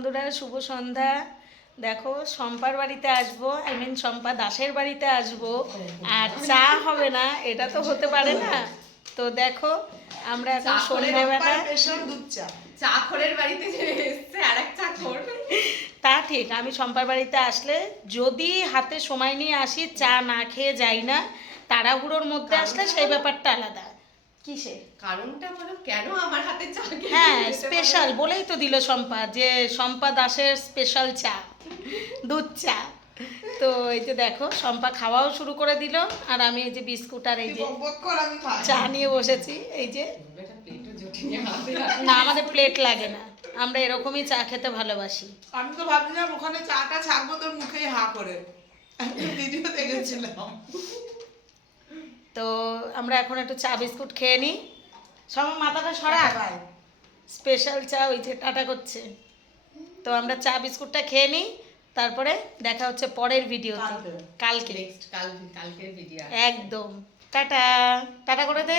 বন্ধুরা, শুভ সন্ধ্যা। দেখো, শম্পার বাড়িতে আসবো, শম্পা দাসের বাড়িতে আসবো, আর চা হবে না, এটা তো হতে পারে না। তো দেখো, আমরা এখন সন্ধ্যেবেলা চাকরের বাড়িতে এসছে আর এক চাকর। তা ঠিক, আমি শম্পার বাড়িতে আসলে যদি হাতে সময় নিয়ে আসি, চা না খেয়ে যাই না। তাড়াহুড়োর মধ্যে আসলে সেই ব্যাপারটা আলাদা। কিসের কারণটা বলো, কেন আমার হাতে চা খেয়ে হ্যাঁ, যেতে স্পেশাল পারো? বলেই তো দিল শম্পা, যে শম্পা দাসের স্পেশাল চা, দুধ চা। তো এই যে দেখো, শম্পা খাওয়াও শুরু করে দিল, আর আমি এই যে বিস্কুট আর এই যে চা নিয়ে বসেছি। এই যে একটা প্লেটও জটিয়ে হাতে না, আমাদের প্লেট লাগে না, আমরা এরকমই চা খেতে ভালোবাসি। আমি তো ভাবছিলাম ওখানে চাটা ছাকবো তোর মুখেই হা করে, আমি ভিডিও দেখেছিলাম। তো আমরা এখন একটু চা বিস্কুট খেয়ে নিই। সবার মাথাটা সরা, স্পেশাল চা ওই যে টাটা করছে। তো আমরা চা বিস্কুটটা খেয়ে নিই, তারপরে দেখা হচ্ছে পরের ভিডিওতে কালকে। নেক্সট কালকের ভিডিও একদম টাটা টাটা করে দে।